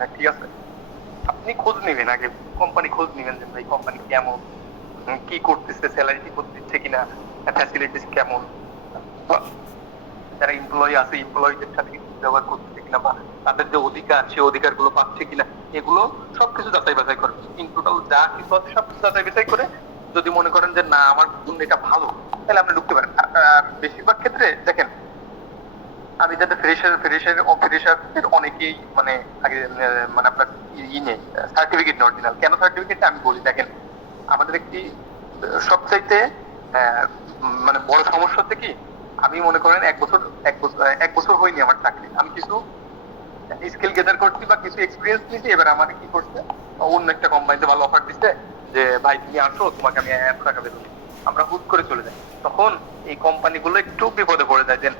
না, ঠিক আছে? আপনি খোঁজ নেবেন আগে, কোম্পানি খোঁজ নেবেন যে ভাই কোম্পানি কেমন, কি করতেছে, স্যালারি ঠিক দিচ্ছে কিনা, ফ্যাসিলিটিস কেমন, বা যারা এমপ্লয়ি আছে এমপ্লয়ীদের সাথে কি ব্যবহার করতেছে কিনা, বা তাদের যে অধিকার সে অধিকার গুলো পাচ্ছে কিনা, এগুলো সবকিছু যাচাই বাছাই করবেন। ইন টোটাল যা কিছু আছে সবকিছু যাচাই বাছাই করে যদি মনে করেন যে না আমার জন্য এটা ভালো, তাহলে আপনি ঢুকতে পারেন। আর বেশিরভাগ ক্ষেত্রে দেখেন, আমি যাতে ফ্রেশারদের অনেকেই মানে আগে মানে আপনার নেই সার্টিফিকেট অরিজিনাল। কেন সার্টিফিকেট আমি বলি, দেখেন আমাদের একটি সবচাইতে মানে বড় সমস্যা হচ্ছে কি, আমি মনে করেন এক বছর হয়নি আমার চাকরি, আমি কিছু স্কিল গেদার করছি বা কিছু এক্সপিরিয়েন্স নিয়েছি। এবার আমার কি করছে, অন্য একটা কোম্পানিতে ভালো অফার দিচ্ছে যে ভাই তুমি আসো, তোমাকে আমি এত টাকা বেতন দিই। আমরা হুট করে চলে যাই। তখন এই কোম্পানিগুলো একটু বিপদে পড়ে যায় যে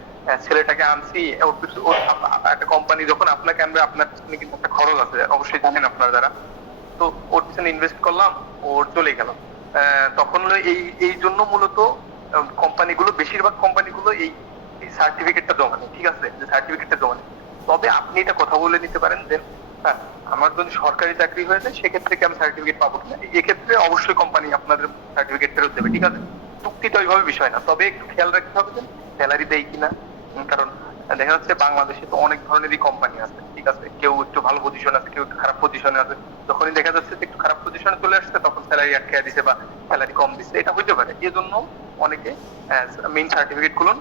ছেলেটাকে আনছি, একটা কোম্পানি যখন আপনাকে আনবে আপনার পিছনে কিন্তু একটা খরচ আছে, অবশ্যই জানেন আপনার দ্বারা। তো ওর পিছনে ইনভেস্ট করলাম, ওর চলে গেল। তখন হলো এই এই জন্য মূলত কোম্পানিগুলো, বেশিরভাগ কোম্পানিগুলো এই সার্টিফিকেটটা জমা নেই, ঠিক আছে? যে সার্টিফিকেটটা জমা নেই। তবে আপনি এটা কথা বলে নিতে পারেন যে হ্যাঁ, আমার যদি সরকারি চাকরি হয়ে যায় সেক্ষেত্রে কি আমি সার্টিফিকেট পাবো কিনা, এক্ষেত্রে অবশ্যই কোম্পানি আপনাদের সার্টিফিকেট ফেরত দেবে, ঠিক আছে? চুক্তিটা ওইভাবে বিষয় না, তবে একটু খেয়াল রাখতে হবে যে স্যালারি দেয় কিনা। কারণ দেখা যাচ্ছে বাংলাদেশে তো অনেক ধরনেরই কোম্পানি আছে, ঠিক আছে? কেউ একটু ভালো পজিশন আছে, কেউ একটু খারাপ পজিশনে আছে। যখনই দেখা যাচ্ছে যে একটু খারাপ পজিশনে চলে আসছে তখন স্যালারি আটকে দিছে বা স্যালারি কম দিচ্ছে, এটা হইতে পারে। এজন্য অনেকে মেইন সার্টিফিকেট গুলো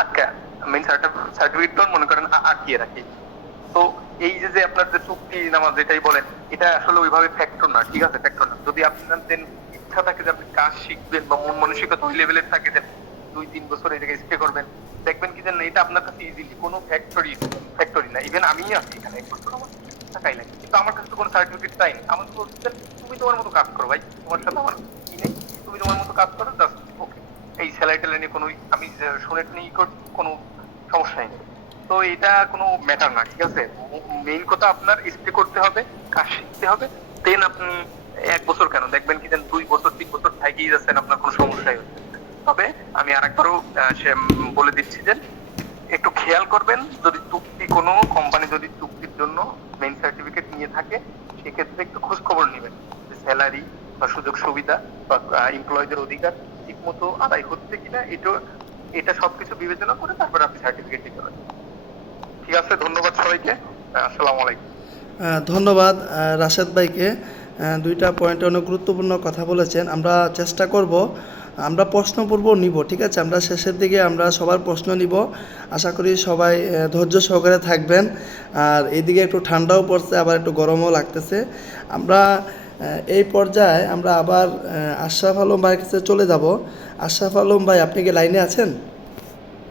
আটকা মেইন সার্টিফিকেট মনে করেন আটকিয়ে রাখে। তো এই যে যে আপনার যে চুক্তি নামা যেটাই বলেন, এটা আসলে ওইভাবে ফ্যাক্টর না, ঠিক আছে? ফ্যাক্টর না। যদি আপনার ইচ্ছা থাকে যে আপনি কাজ শিখবেন বা মন মানসিকতা ওই লেভেলের থাকে যে 2-3 বছর এই জায়গায় স্টে করবেন, দেখবেন কি জানেন এটা আপনার কাছে ইজিলি কোনো ফ্যাক্টরি না। ইভেন আমি আছি এখানে 1 বছর, আমার টাকাই লাগে, কিন্তু আমার কাছে তো কোনো সার্টিফিকেট চাই না। আমার তো বলছেন তুমি তোমার মতো কাজ করো ভাই, তোমার সাথে আমার কি নেই, তুমি তোমার মতো কাজ করো, জাস্ট ওকে। এই স্যালারি টেলারি নিয়ে কোনো আমি শুনে নিয়ে করছি, কোনো সমস্যাই নেই। তো এটা কোনো ম্যাটার না, ঠিক আছে? মেইন কথা আপনার স্টে করতে হবে, কাজ শিখতে হবে। দেন আপনি 1 বছর কেন, দেখবেন কি যেন 2 বছর 3 বছর থাকেই যাচ্ছেন, আপনার কোনো সমস্যাই হচ্ছে না। তবে আমি আরেকবারও বলে দিচ্ছি যে একটু খেয়াল করবেন, যদি চুক্তি কোনো কোম্পানি যদি চুক্তির জন্য মেইন সার্টিফিকেট নিয়ে থাকে সেক্ষেত্রে একটু খোঁজ খবর নেবেন যে স্যালারি বা সুযোগ সুবিধা বা এমপ্লয়ীদের অধিকার ঠিক মতো আদায় হচ্ছে কিনা। এটা সবকিছু বিবেচনা করে তারপর আপনি সার্টিফিকেট দিতে পারেন। ঠিক আছে, ধন্যবাদ সবাইকে। আসসালামু আলাইকুম। ধন্যবাদ রাশেদ ভাইকে। দুইটা পয়েন্টে অনেক গুরুত্বপূর্ণ কথা বলেছেন। আমরা চেষ্টা করব, আমরা প্রশ্ন পূর্ব নিব, ঠিক আছে? আমরা শেষের দিকে আমরা সবার প্রশ্ন নিব। আশা করি সবাই ধৈর্য সহকারে থাকবেন। আর এইদিকে একটু ঠান্ডাও পড়ছে, আবার একটু গরমও লাগতেছে। আমরা এই পর্যায়ে আমরা আবার আশরাফ আলম ভাইয়ের কাছে চলে যাব। আশরাফ আলম ভাই, আপনি কি লাইনে আছেন?